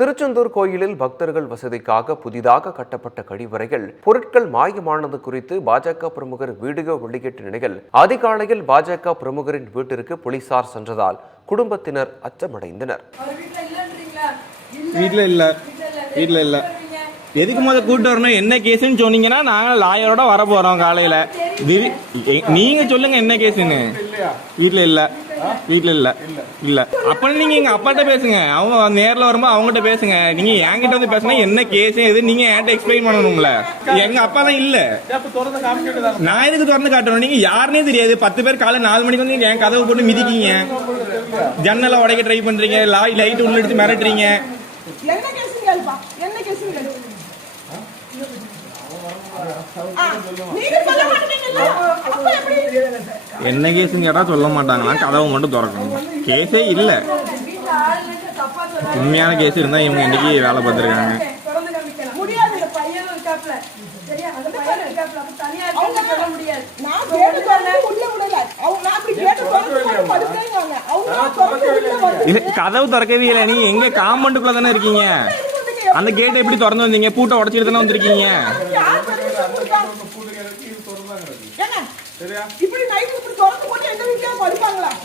திருச்செந்தூர் கோயிலில் பக்தர்கள் வசதிக்காக புதிதாக கட்டப்பட்ட கழிவறைகள் பொருட்கள் மாயமானது குறித்து பாஜக பிரமுகர் வீடியோ வெளியிட்ட நிலையில் அதிகாலையில் பாஜக பிரமுகரின் வீட்டிற்கு போலீசார் சென்றதால் குடும்பத்தினர் அச்சமடைந்தனர். வீட்டில் இல்லை எதுக்கு முதல் கூட்டு வரணும்? என்ன கேஸுன்னு சொன்னீங்கன்னா நாங்கள் லாயரோட வர போறோம் காலையில. நீங்க சொல்லுங்க என்ன கேஸுன்னு. வீட்டில் இல்ல அப்ப நீங்க எங்க அப்பாட்ட பேசுங்க. அவங்க நேரில் வரும்போது அவங்ககிட்ட பேசுங்க. நீங்க என்கிட்ட வந்து பேசுனா என்ன கேஸ் எது நீங்க என்கிட்ட எக்ஸ்பிளைன் பண்ணணும்ல. எங்க அப்பா தான் இல்ல, நான் எதுக்கு திறந்து காட்டணும்? நீங்க யாருன்னே தெரியாது. 10 பேர் காலை 4 மணிக்கு வந்து என் கதவை போட்டு மிதிக்கீங்க, ஜன்னலை உடைக்க ட்ரை பண்றீங்க, லைட் உள்ள அடிச்சு மிரட்டுறீங்க. என்ன கேஸ்ன்னு கேட்டா சொல்ல மாட்டாங்களா? கதவை மட்டும் திறக்கணும். கேஸே இல்ல. உண்மையான கேஸ் இருந்தா இவங்க இன்னைக்கு வேலை பார்த்துருக்காங்க. கதவு திறக்கவே இல்லை. நீங்க எங்க காம்பவுண்டுக்குள்ள தானே இருக்கீங்க. அந்த கேட்டை எப்படி திறந்து வந்தீங்க? பூட்டை உடச்சிட்டு தானே வந்திருக்கீங்க. இப்படி நைட் இப்படி திறந்து போட்டு எங்க வீட்டுல படுப்பாங்களா?